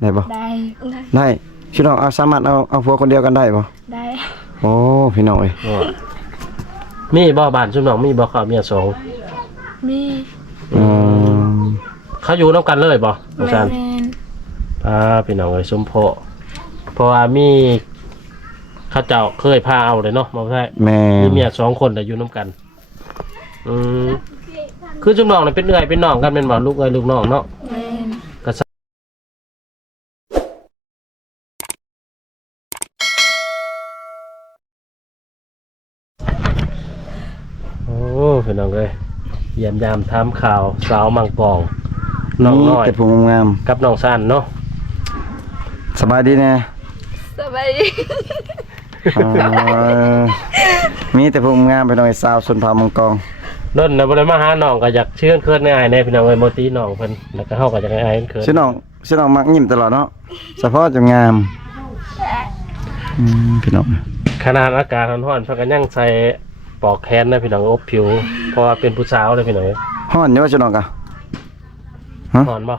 ได้บ่ได้พี่น้องเอาสามารถเอาผัวคนเดียวกันได้บ่ได้โอ้พี่น้องเอ้ยมีบ่บ้านชุมน้องมีบ่ข้าวเมียสองมีเขาอยู่น้ำกันเลยบ่อาจารย์พี่น้องเอ้ยสมเพราะว่ามีข้าเจ้าเคยพาเอาเลยเนาะบ่ใช่แม่มีเมีย2คนแต่อยู่น้ำกันคือชุมน้องนี่เป็นเอื้อยเป็นน้องกันเป็นบ่ลูกเอ้ยลูกน้องเนาะพี่น้องเลยเยี่ยมยามทำข่าวสาวมังกรน้องน้อยแต่ผมงามกับน้องสั้นเนาะสบายดีแน่สบายดีมีแต่ผมงามไปหน่อยสาวส่วนเผ่ามังกรนั่นนะบ่ได้มาหาน้องก็อยากเชื่อเคินง่ายๆในพี่น้องเอ้ยโมตีน้องเพิ่นแล้วก็เฮาก็อยากง่ายๆเคินชื่อน้องมักยิ้มตลอดเนาะเฉพาะจะงามพี่น้องขนาดอากาศร้อนๆเพิ่นก็ยังใส่ปอกแขนนะพี่น้องอบผิวเพราะว่าเป็นผู้สาวเลยพี่น้องฮ้อนอยู่ว่าชื่อน้องกะฮ้อนบ่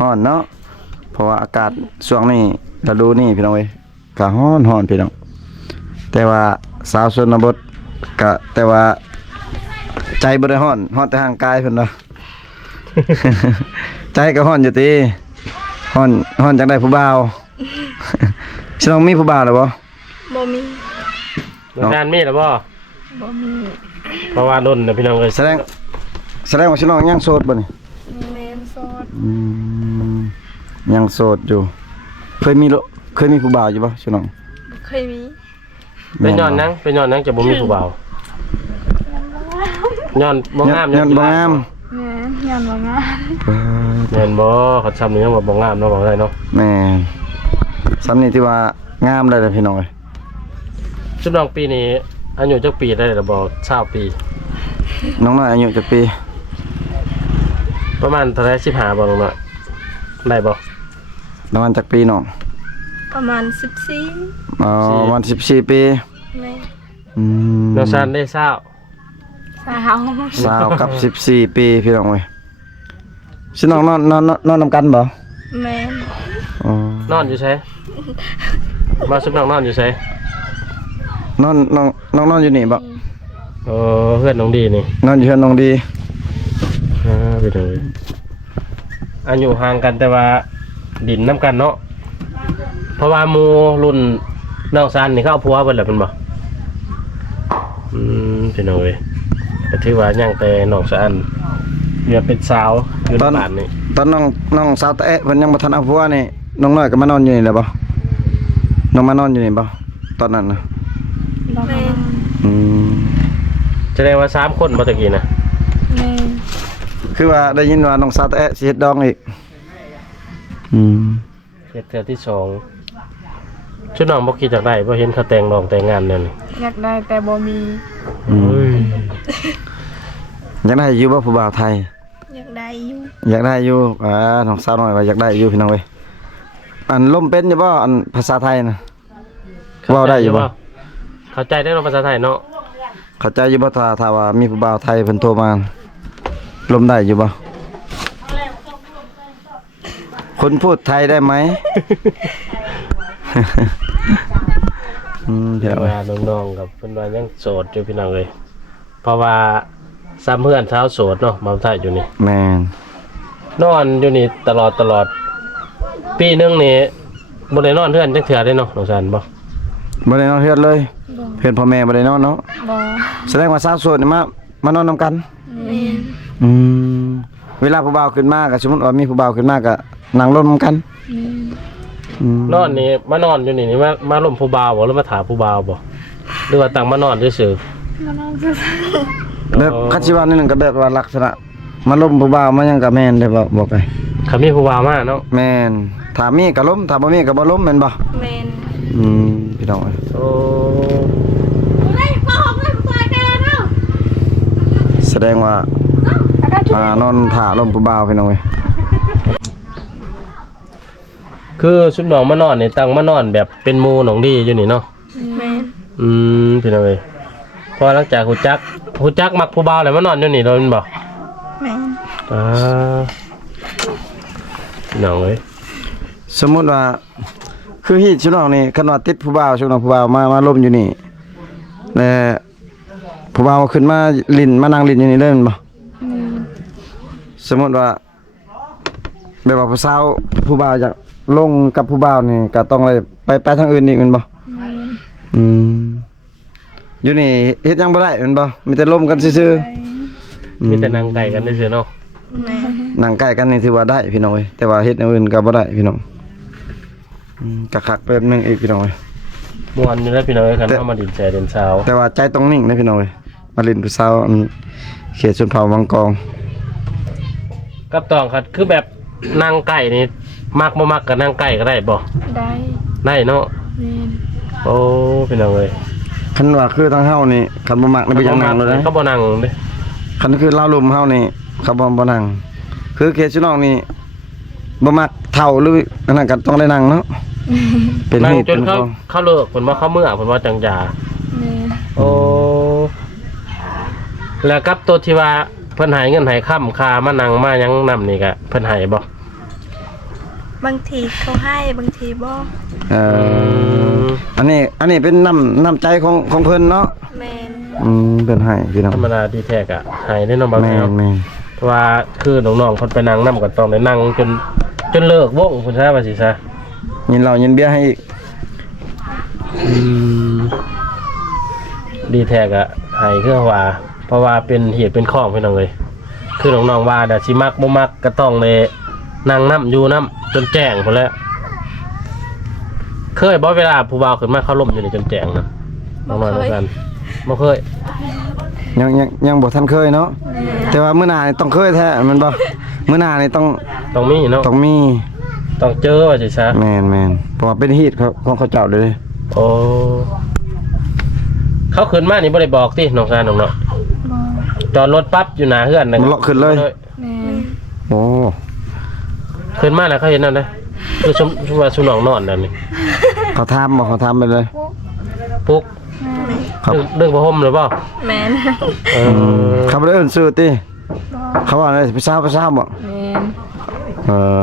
ฮ้อนเนาะเพราะว่าอากาศช่วงนี้ฤดูนี้พี่น้องเอ้ยก็ฮ้อนพี่น้องแต่ว่าสาวชนบทก็แต่ว่าใจบ่ได้ฮ้อนแต่ร่างกายเพิ่นเนาะ ใจก็ฮ้อนอยู่ติฮ้อนจังได้ผู้บ่าว ชื่อน้องมีผู้บ่าวแล้วบ่มีน้องการมีแล้วบ่มีเพราะว่าโดนนะพี่น้องเอ้ยแสดงว่าชื่อน้องยังโสดบ่นี่แม่นโสดยังโสดอยู่เคยมีผู้บ่าวอยู่บ่ชื่อน้องเคยมีเป็นย้อนนังจะบ่มีผู้บ่าวย้อนบ่งามย้อนบ่งามแม่ย้อนบ่งามแม่นบ่เขาซ้ำนี่ยังบ่งามเนาะบ่ได้เนาะแม่ซ้ำนี่ที่ว่างามเลยพี่น้องเอ้ยชุดน้องปีนี้อายุจักปีได้ล่ะบ่20ปีน้องน้อยอายุจักปีประมาณเท่าไหร่15บ่น้องน้อยได้บ่ประมาณจักปีน้องประมาณ14ประมาณ14ปีแม่น้องซันได้20กับ14ปีพี่น้องเอ้ยสิน้องนอนนำกันบ่แม่นอนอยู่ไสมาชุดน้องนอนอยู่ไสนอนอยู่นี่บ่เพื่อนน้องดีนี่นอนอยู่เพื่อนน้องดีไปเลยอายุห่างกันแต่ว่าดินน้ำกันเนาะเพราะว่าหมู่รุ่นน้องซันนี่เขาเอาผัวเพิ่นแหละเพิ่นบ่พี่น้องเอ้ยก็ถือว่ายังแต่น้องซันเนี่ยเป็นสาวอยู่บ้านนี่ตอนน้องสาวตะเอะเพิ่นยังบ่ทันเอาผัวนี่น้องน้อยก็มานอนอยู่นี่แหละบ่น้องมานอนอยู่นี่บ่ตอนนั้นน่ะแสดงว่า3คนบ่ตะกี้นะคือว่าได้ยินว่าน้องสาวตะเอะสิเฮ็ดดองอีกเฮ็ดเทื่อที่2ชุดน้องบ่คิดจักได้บ่เห็นเขาแต่งน้องแต่งงานนั่นนี่อยากได้แต่บ่มีอยากได้อยู่บ่ผู้บ่าวไทยอยากได้อยู่น้องสาวน้อยว่าอยากได้อยู่พี่น้องเว้ยอันล่มเป็นอยู่บ่อันภาษาไทยน่ะเว้าได้อยู่บ่เข้าใจได้เนาะภาษาไทยเนาะเข้าใจอยู่บ่ถ้าว่ามีผู้บ่าวไทยเพิ่นโทรมาล่มได้อยู่บ่คนพูดไทยได้ไหมเดี๋ยวน้องๆกับเพิ่นว่ายังโสดอยู่พี่น้องเอ้ยเพราะว่าซ้ำเพื่อนสาวโสดเนาะมาถ่ายอยู่นี่แม่นนอนอยู่นี่ตลอดปีนึงนี่บ่ได้นอนเทื่อนจักเทื่อได้เนาะน้องซันบ่ได้นอนเฮือนเลยเพื่อนพ่อแม่บ่ได้นอนเนาะแสดงว่าสาวโสดนี่มานอนนำกันเวลาผู้บ่าวขึ้นมาก็สมมุติว่ามีผู้บ่าวขึ้นมาก็นั่งร่วมกันนอนนี่มานอนอยู่นี่มาร่วมผู้บ่าวบ่หรือมาถามผู้บ่าวบ่หรือว่าตั้งมานอนซื่อๆมานอนซื่อๆแบบคัดสิว่านิดนึงก็แบบว่าลักษณะมาร่วมผู้บ่าวมายังก็แม่นได้บอกไปเขามีผู้บ่าวมาเนาะแม่นถ้ามีก็ล้มถ้าบ่มีก็บ่ล้มแม่นบ่แม่นพี่น้องแสดงว่านอนถ่าล้มผู้บ่าวพี่น้องเว้ยคือชุดน้องมานอนนี่ตั้งมานอนแบบเป็นหมู่น้องดีอยู่นี่เนาะแม่นพี่น้องเอ้ยพอหลังจากฮู้จักมักผู้บ่าวแล้วมานอนอยู่นี่โดนบ่แม่นพี่น้องเอ้ย สมมุติว่าคือฮีดชุน้องนี่คันว่าติดผู้บ่าวชุน้องผู้บ่าวมาล่มอยู่นี่แต่ผู้บ่าวขึ้นมาลิ้นมานั่งลิ้นอยู่นี่เลยแม่นบ่สมมุติว่าแบบว่าผู้สาวผู้บ่าวอยากลงกับผู้บ่าวนี่ก็ต้องเลยไปทางอื่นอีกแม่นบ่อืมอยู่นี่เฮ็ดหยังบ่ได้แม่นบ่มีแต่ล่มกันซื่อๆ มีแต่นางไก่กันซื่อๆเนาะ แม่น นั่งใกล้กันนี่ถือว่าได้พี่น้องเว้ยแต่ว่าเฮ็ดอย่างอื่นก็บ่ได้พี่น้องกะคักแป๊บนึงอีกพี่น้องเว้ย ม่วนอยู่แล้วพี่น้องเอ้ยคันเฮามาดินใจเดินเช้า แต่ว่าใจต้องนิ่งนะพี่น้องเว้ยมาเล่นผู้สาวอันเขตชนเผ่าวังกอง กับตองครับคือแบบนางไก่นี่มักบ่มักกับนางไก่ก็ได้บ่ ได้ ได้เนาะ แม่น โอ้พี่น้องเอ้ย คันว่าคือทางเฮานี่คันบ่มักนี่ไปยังนั่งเลยนะ เขาบ่นั่งเด้ คันคือเล่าลมเฮานี่เขาบ่นั่งคือเขตชนองนี่บ่มักเฒ่าหรืออันนั้นก็ต้องได้นั่งเนาะเป็น นั่ง เหตุ จน เป็น เขา ข้อ เขาเลิกเพิ่นว่าเขาเมื่อเพิ่นว่าจังจา แม่น โอ้แล้วกับตัวที่ว่าเพิ่นให้เงินให้ค้ำค่ามานั่งมาหยังนำนี่ก็เพิ่นให้บ่ บางทีเขาให้บางทีบ่ อันนี้เป็นน้ำใจของเพิ่นเนาะ แม่น เพิ่นให้พี่น้อง ธรรมดาดีแท้ก็ให้ได้เนาะบาง แม่ แนว แม่ เพราะว่าคือน้องๆเพิ่นไปนั่งนำก็ต้องได้นั่งจนเลิกวงเพิ่นซะว่าสิซะ ยินเหล้ายินเบียร์ให้อีก ดีแท้ก็ให้คือว่า เพราะว่าเป็นเหตุเป็นข้องพี่น้องเอ้ยคือน้องๆว่าเดี๋ยวสิมักบ่มักก็ต้องได้นั่งนำอยู่นำจนแจ้งพุ่นแหล้วเคยบ่เวลาผู้บ่าวขึ้นมาเข้าร่มอยู่ในจนแจ้งนะน้องๆกันบ่เคย ยังบ่ทันเคยเนาะแต่ว่ามื้อหน้านี่ต้องเคยแท้แมันบ่มื้อหน้านี่ต้อง ต้องมีเนาะ ต้องมี ต้องเจอว่าสิซะ แม่นเพราะว่าเป็นฮีตของเขาเจ้าเลย โอ้เขาขึ้นมานี่บ่ได้บอกติน้องซานน้องเนาะ บ่ จอดรถปั๊บอยู่หน้าเฮือน มันเลาะขึ้นเลย แม่น โอ้ ขึ้นมาแล้วเขาเห็นนั่นเลยคือชุมว่าชุมน้องนอนนั่นนี่ เขาทำบ่เขาทำไปเลย ปุ๊ก ครับ เรื่องผ้าห่มหรือเปล่า แม่น เออ เขาบ่ได้เอิ้นชื่อติเขาว่าอะไรภาษาบ่ แม่น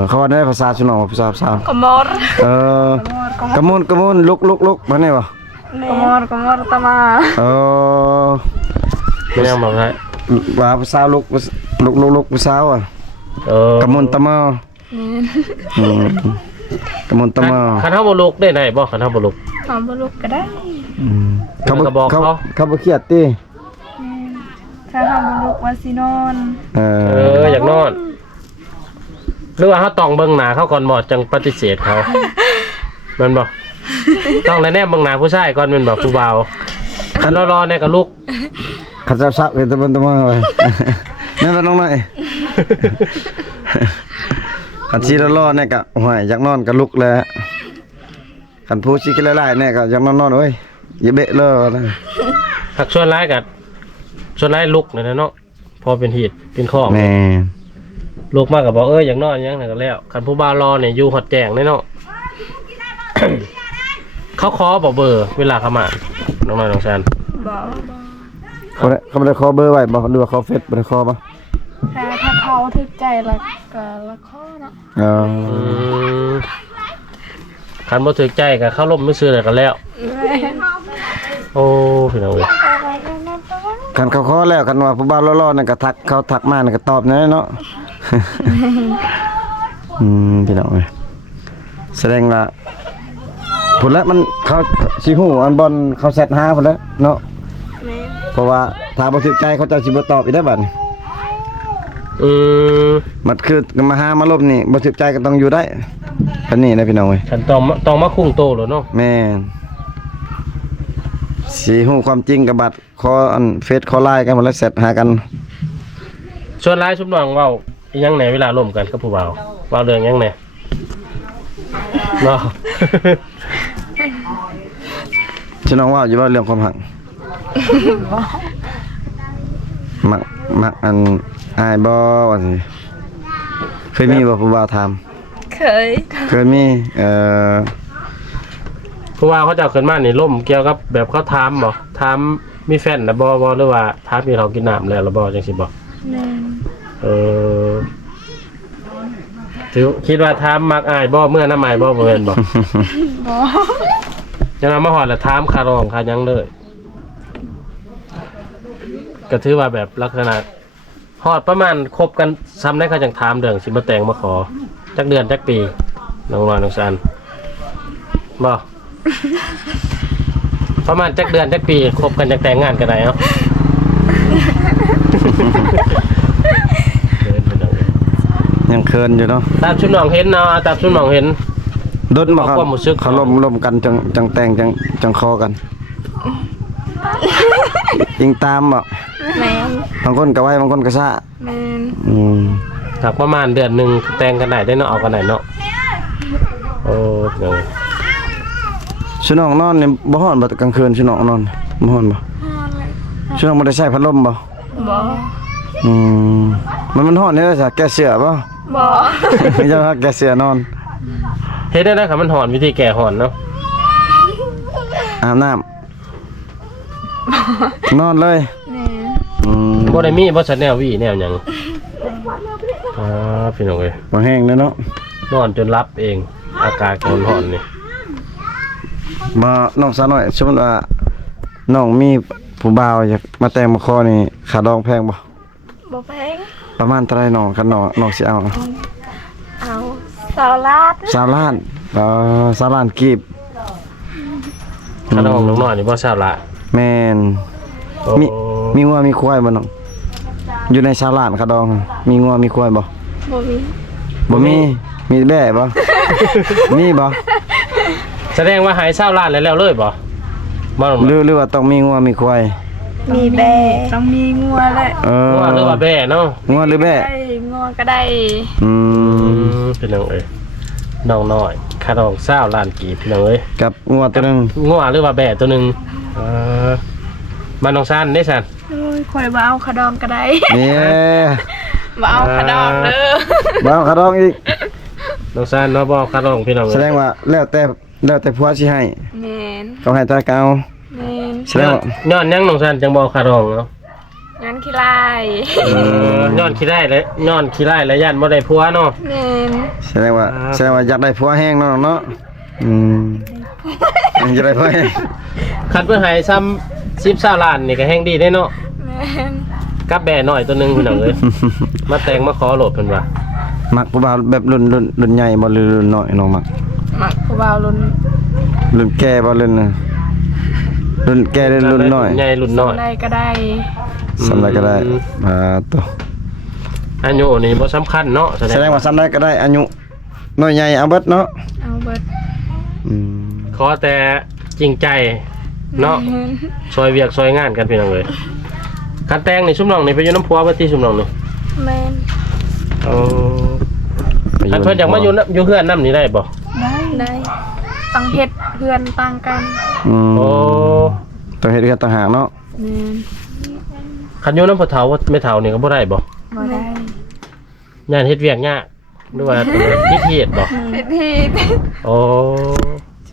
เขาว่าได้ภาษาสุนองภาษา กมอด กระมุนลุกมานี่บ่ กมอดตะมา ไม่ยังบอกให้ ว่าภาษาลุกภาษาอ่ะ เออก ระมุนตะมอ แม่น กระมุนตะมอ คันเท้าบลุกได้ไหนบ่คันเท้าบลุก หอมบ่ลูกก็ได้ เขาบ่ ก็บอกเขา เขาบ่เครียดติ ถ้าหอมบ่ลูกว่าสินอน อยากนอนหรือว่าเขาต้องเบิ่งหน้าเขาก่อนบ่จังปฏิเสธเขาแมันบ่ต้องแน่ๆเบิ่งหน้าผู้ชายก่อนแมันบ่ผู้บ่าวคันรอๆเนี่ยก็ลุก เขาจะซักเป็นตะมอไว้นั่นเป็นน้องหน่อยคันสิรอเนี่ยก็โอ้ยอยากนอนก็ลุกแล้วคันผู้สิกินหลายๆเนี่ยก็อยากนอนเว้ยอย่าเบะเลยนะ หักส่วนร้ายกับส่วนร้ายลุกเลยนะเนาะพอเป็นเหตุเป็นข้อ แม่ ลูกมากกับบอกอย่างนอนยังไงก็แล้วคันผู้บ่าวรอเนี่ยอยู่หอดแจงแน่เนาะ เขาขอบอกเบอร์เวลาเขามาน้องน้อยน้องชัน บ่ เขาไม่ได้ขอเบอร์ไว้บ่หรือว่าขอเฟซบ่ได้ขอบ่ ถ้าเขาถึกใจละก็ละข้อเนาะ คันบ่ถือใจกับเข้าร่มไม่ซื้ออะไรกันแล้ว แม่น โอ้พี่น้องเอ้ย คันเขาขอแล้วคันว่าผู้บ่าวรอๆนั่นก็ทักเขาทักมานั่นก็ตอบแน่เนาะ พี่น้องเอ้ยแสดงว่าผลแล้วมันเขาสิฮู้อันบอลเขาแซดหาพุ่นแล้วเนาะ แม่น เพราะว่าถ้าบ่ถูกใจเขาจะสิบ่ตอบอีกได้อบัดนี้ มันคือมาหามาลบนี่บ่ถูกใจก็ต้องอยู่ได้คันนี้นะพี่น้องเอ้ย ฉันต้องมาคุ้งโตหรอเนาะ แม่นสิฮู้ความจริงกับบัดขออันเฟซขอไลน์กันหมดแล้วแซดหากัน ส่วนร้ายชุบน้องเว้าอีหยังไหนเวลาร่วมกันกับผู้บ่าวเว้าเรื่องหยังไหนเนาะ ฉันน้องว่าอยู่ว่าเรื่องความหักมักอันอายบ่ว่าสิเคยมีบ่ผู้บ่าวถาม เคยมีผู้บ่าวเขาจะเอาขึ้นมานี่ร่มเกี่ยวกับแบบเขาถามบ่ถามมีแฟนนะบ่หรือว่าถามมีเขากินน้ำแล้วบ่จังซี่บ่ แม่น เออ ถือคิดว่าถามมักอายบ่เมื่อน้ำอายบ่บ่แม่นบ่ บ่ จังนั้นมาฮอดแล้วถามค่ารองค่าหยังเลยก็ถือว่าแบบลักษณะฮอดประมาณคบกันซ้ำได้เขาจังถามเรื่องสิมาแต่งมาขอจักเดือนจักปีน้องว่าน้องซันบ่ ประมาณจักเดือนจักปีคบกันจักแต่งงานกันได้เอ้า ยังเคินอยู่เนาะ ตามชุดน้องเห็นเนาะตามชุดน้องเห็น ดนบ่ครับ ความรู้สึก เขาลมกันจังแต่งจังคอกันยิงตามบ่ แม่น บางคนก็ไว้บางคนก็ซ่า แม่น หากประมาณเดือนหนึงแต่งกันได้ได้เนาะเอากันได้เนาะโอ้เดี๋ยว ชุน้องนอนนี่บ่ฮ้อนบ่กลางคืนชุน้องนอนบ่ฮ้อนบ่ชุน้องบ่ได้ใช้พัดลมบ่ บ่ มันฮ้อนนี่ซะแก้เสื้อบ่ บ่ ไม่ใช่ว่าแก้เสื้อนอน เฮ็ดได้ครับมันหอนวิธีแก่หอนเนาะ อาบน้ำนอนเลย แม่น บ่ได้มีบ่ชัดแนววีแนวหยังพี่น้องเอ้ย บ่แห้งเลยเนาะ นอนจนรับเองอากาศร้อนๆนี่ มาน้องสาวน้อยสมมุติว่าน้องมีผู้บ่าวอยากมาแต่งมาขอนี่ค่าดองแพงบ่ บ่แพง ประมาณเท่าไหร่น้องคันน้องสิเอา เอา20 ล้าน 3 ล้าน3ล้านกีบ ถ้าน้องน้อยนี่บ่ทราบละ แม่น โอ้ มีงัวมีควายบ่น้องอยู่ใน3ล้านค่าดองมีงัวมีควายบ่ บ่มี บ่มีแบ่บ่ มีบ่ แสดงว่าหาย20ล้านแล้วเลยบ่บ่ลง หรือว่าต้องมีงัวมีควาย มีแบ่ต้องมีงัวแหละ ว่าหรือว่าแบ่เนาะ งัวหรือแบ่ ได้งัวก็ได้ อืม พี่น้องเอ้ยน้องน้อยค่าดอง20ล้านกีบพี่น้องเอ้ย กับงัวตัวหนึง งัวหรือว่าแบ่ตัวหนึงบ้านน้องซันได้ซัน โอ้ยข่อยบ่เอาขะดองก็ได้ นี่ บ่เอาขะดองเด้อ บ่เอาขาดองอีก น้องซันเนาะบ่ค่าดองพี่น้อง แสดงว่าแล้วแต่ผัวสิให้ แม่น ก็ให้ตาเกา แม่น แสดงว่า ย้อนยังน้องซันจังบ่ค่าดองเนาะ งั้นขี้ลาย ย้อนขี้ได้เลยย้อนขี้ได้แล้วย่านบ่ได้ผัวเนาะ แม่น แสดงว่าอยากได้ผัวแห้งเนาะเนาะอยากได้ผัวแห้ง คันเพิ่นให้ซ้ำ10-20ล้านนี่ก็แฮงดีได้เนาะ แม่น กับแบ่น้อยตัวหนึงพี่น้องเอ้ย มาแต่งมาขอโหลดเพิ่นว่า มักผู้บ่าวแบบรุ่นใหญ่บ่หรือรุ่นน้อยน้องมัก มักผู้บ่าวรุ่น รุ่นแก่บ่รุ่นแก่หรือรุ่นน้อย ใหญ่รุ่นน้อย ใดก็ได้ สำไรก็ได้ตัว อายุนี่บ่สำคัญเนาะ แสดงว่าสำไรก็ได้อายุน้อยใหญ่เอาเบิดเนาะ เอาเบิด ขอแต่จริงใจเนาะซอยเวียกซอยงานกันพี่น้องเอ้ยคันแต่งนี่ชุมน้องนี่ไปอยู่น้ำผัวบ่ที่ชุมน้องนี่ แม่น คันเพิ่นอยากมาอยู่เฮือนนำนี่ได้บ่ ได้ต้องเฮ็ดเพื่อนต่างกัน โอ้ ต้องเฮ็ดกันต่างหากเนาะ แม่น คันอยู่น้ำพ่อเฒ่าว่าแม่เฒ่านี่ก็บ่ได้บ่ บ่ได้ ย่านเฮ็ดเวียกยากหรือว่าพิธีบ่ เฮ็ดผิด โอ้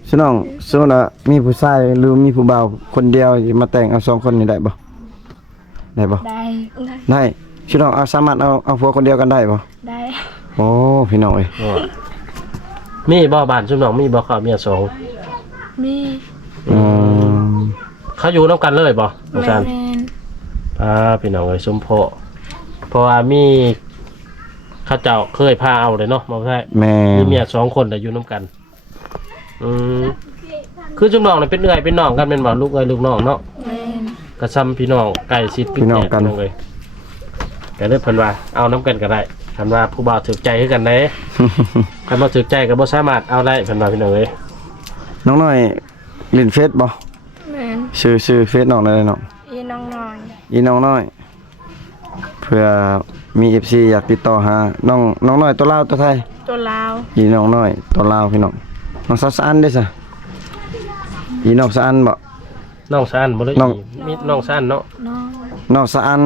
พี่น้องสมมุติว่ามีผู้ชายหรือมีผู้บ่าวคนเดียวมาแต่งเอา2คนนี่ได้บ่ได้บ่ ได้ ได้พี่น้องเอาสามารถเอาผัวคนเดียวกันได้บ่ ได้ โอ้พี่น้องเอ้ย มีบ่บ้านชุมน้องมีบ่ข้าวเมียสอง มี เขาอยู่นำกันเลยบ่น้อง แม่ ซัน น พี่น้องเอ้ยสมโพธิเพราะว่ามีเข้าเจ้าเคยพาเอาเลยเนาะมาใช่ แม่ มีเมีย2คนแต่อยู่น้ำกันคือจุ่มน้องเนี่ยเป็นเอื้อยเป็นน้องกันเป็นบ่ลูกเอ้ยลูกน้องเนาะ แม่น กระซ้ำพี่น้องใกล้ชิดพี่น้องกันเลยแต่เด้อเพิ่นว่าเอาน้ำกันก็ได้คันว่าผู้บ่าวถูกใจคือกันเด้ คันบ่ถูกใจก็บ่สามารถเอาได้เพิ่นว่าพี่น้องเอ้ย น้องน้อยเล่นเฟซบ่ แม่น ชื่อเฟซน้องอะไรน้อง อีน้องน้อย อีน้องน้อยเพื่อมี FC อยากติดต่อหาน้องน้อยตัวลาวตัวไทย ตัวลาว อีน้องน้อยตัวลาวพี่น้องน้องสาวสะอันได้ซะอีน้องสะอันบ่ น้องซ่านบ่เลย น้อง มีน้องซ่านเนาะ น้อง น้องสะอัน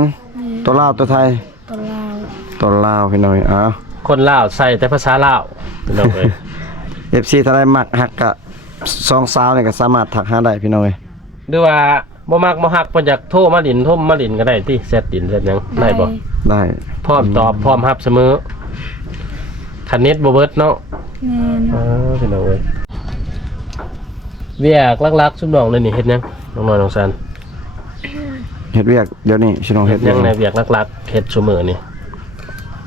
ตัวลาวตัวไทย ตัวลาว ตัวลาวพี่น้องอ้าว คนลาวใส่แต่ภาษาลาวพี่น้องเอ้ย FC ถ้าได้มักฮักกะ2สาวนี่ก็สามารถทักหาได้พี่น้องเอ้ย หรือว่าบ่มักบ่ฮักเพิ่นอยากโทรมาดินโทรมาดินก็ได้ติแซดดินแซดหยังได้บ่ ได้ พร้อมตอบพร้อมรับเสมอ คันเน็ตบ่เบิดเนาะ แม่น พี่น้องเอ้ยเวียกลักๆซุมน้องเลยนี่เฮ็ดหยังน้องน้อยน้องสัน เฮ็ดเวียกเดี๋ยวนี้สิน้องเฮ็ด ยังในเวียกลักๆเฮ็ดซุมื้อนี่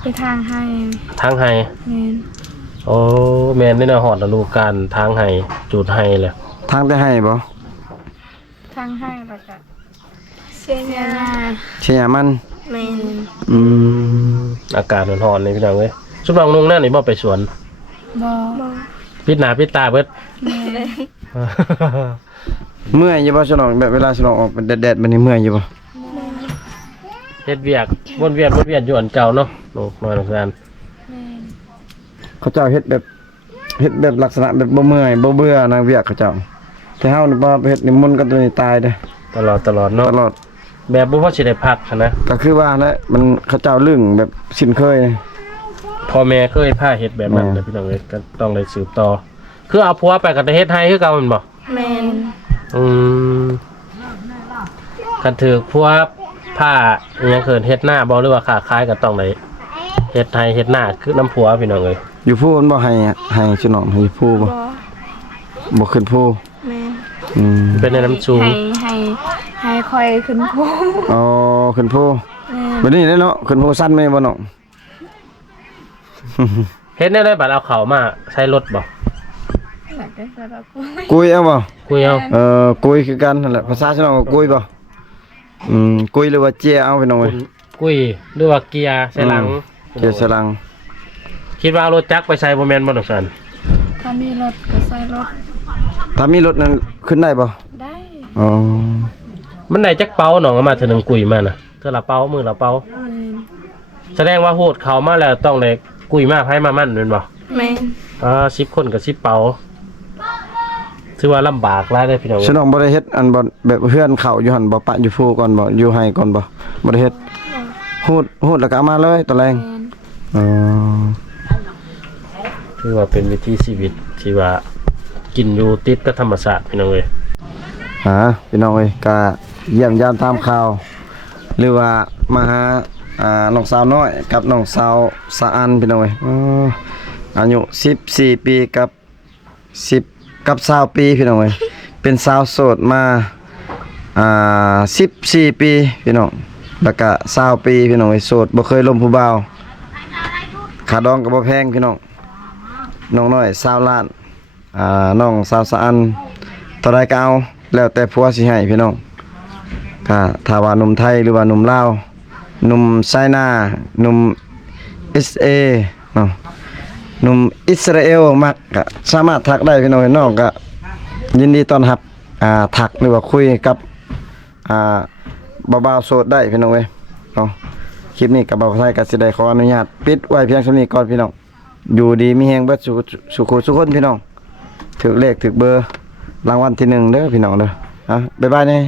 ไปทางให้ ทางไห้ แม่น โอ้แม่นได้เนาะฮอดฤดูกาลทางไห้จูดไห้แล้ว ทางได้ให้บ่ ทางให้แล้วก็เสียหน้า เชียร์มัน แม่น อืม อากาศร้อนๆนี่พี่น้องเอ้ยซุมน้องนุ่งนั่นนี่บ่ไปสวน บ่ ปิดหน้าปิดตาเบิด แม่น เมื่อยอยู่บ่สิน้องแบบเวลาสิน้องออกแดดๆมันนี่เมื่อยอยู่บ่ เฮ็ดเวียกวนเวียนอยู่อันเก่าเนาะน้องน้อยน้องสัน แม่น เขาเจ้าเฮ็ดแบบลักษณะแบบบ่เมื่อยบ่เบื่อนางเวียกเขาเจ้าแต่เฮานี่บ่เฮ็ดนี่มุนกันตัวนี้ตายเด้อ ตลอดเนาะ ตลอด แบบบ่พอสิได้พักหั้นนะ ก็คือว่าแหละมันเขาเจ้าลึงแบบสิ้นเคย พ่อแม่เคยพาเฮ็ดแบบนั้น แม่ นะพี่น้องเอ้ยก็ต้องได้สืบต่อคือเอาผัวไปก็ได้เฮ็ดให้คือเก่าแม่นบ่ แม่น อืมคันถือผัวผ้าอิหยังเคินเฮ็ดหน้าบ่หรือว่าค้าขายก็ต้องได้เฮ็ดให้เฮ็ดหน้าคือน้ำผัวพี่น้องเอ้ย อยู่ผู้มันบ่ให้สิน้องให้ผู้บ่ บ่ บ่ขึ้นผู้ แม่น อืม เป็นในน้ำสูง ให้คอยขึ้นภู อ๋อขึ้นผู้ แม่น บัดนี้เด้เนาะขึ้นผู้สั้นไหมบ่น้อง เฮ็ดได้เลยบัดเอาเข้ามาใช้รถบ่ อยากได้สระกู กุยเอาบ่ คุยเอา กุยคือกันนั่นแหละภาษาสิน้องก็กุยบ่กุยหรือว่าเจียเอาพี่น้องเอ้ย คุยหรือว่าเกียร์ใส่หลัง เจียสลัง คิดว่าเอารถจักรไปใส่บ่แม่นบ่ดอกสัน ถ้ามีรถก็ใส่รถ ถ้ามีรถนั้นขึ้นได้บ่ ได้ อ๋อ มันได้จักเป๋าน้องเอามาเทื่อหนึงกุยมาน่ะเทื่อละเป๋ามื้อละเป๋า แม่น แสดงว่าโหดเข้ามาแล้วต้องได้กุยมาไผมามั่นแม่นบ่ แม่น 10คนกับ10เป๋าถือว่าลำบากหลายเด้อพี่น้อง สิน้องบ่ได้เฮ็ดอันบ่แบบเฮือนเข้าอยู่หั่นบ่ปะอยู่ผู้ก่อนบ่อยู่ให้ก่อนบ่บ่ได้เฮ็ดฮูดแล้วก็เอามาเลยตะแลง แม่น อ๋อ ถือว่าเป็นวิถีชีวิตที่ว่ากินอยู่ติดกับธรรมชาติพี่น้องเอ้ย พี่น้องเอ้ยก็เยี่ยมยามตามข่าว หรือว่ามาหาน้องสาวน้อยกับน้องสาวสะอันพี่น้องเอ้ยอายุ14ปีกับ10กับ20ปีพี่น้องเอ้ยเป็นสาวโสดมา14ปีพี่น้องแล้วก็20ปีพี่น้องเอ้ยโสดบ่เคยล้มผู้บ่าวค่าดองก็บ่แพงพี่น้องน้องน้อย20ล้านน้องสาวสะอันเท่าใดก็เอาแล้วแต่ผัวสิให้พี่น้องก็ถ้าว่าหนุ่มไทยหรือว่าหนุ่มลาวหนุ่มไซนาหนุ่ม SA เนาะหนุ่มอิสราเอลมักก็สามารถทักได้พี่น้องน้องก็ยินดีต้อนรับทักหรือว่าคุยกับบ่าวๆโสดได้พี่น้องเว้ยเนาะคลิปนี้กับบ่าวไทยก็สิได้ขออนุญาตปิดไว้เพียงเท่านี้ก่อนพี่น้องอยู่ดีมีแฮงเบิดสุขสุขคนพี่น้องถึกเลขถึกเบอร์รางวัลที่1เด้อพี่น้องเด้อบ๊ายบายนี่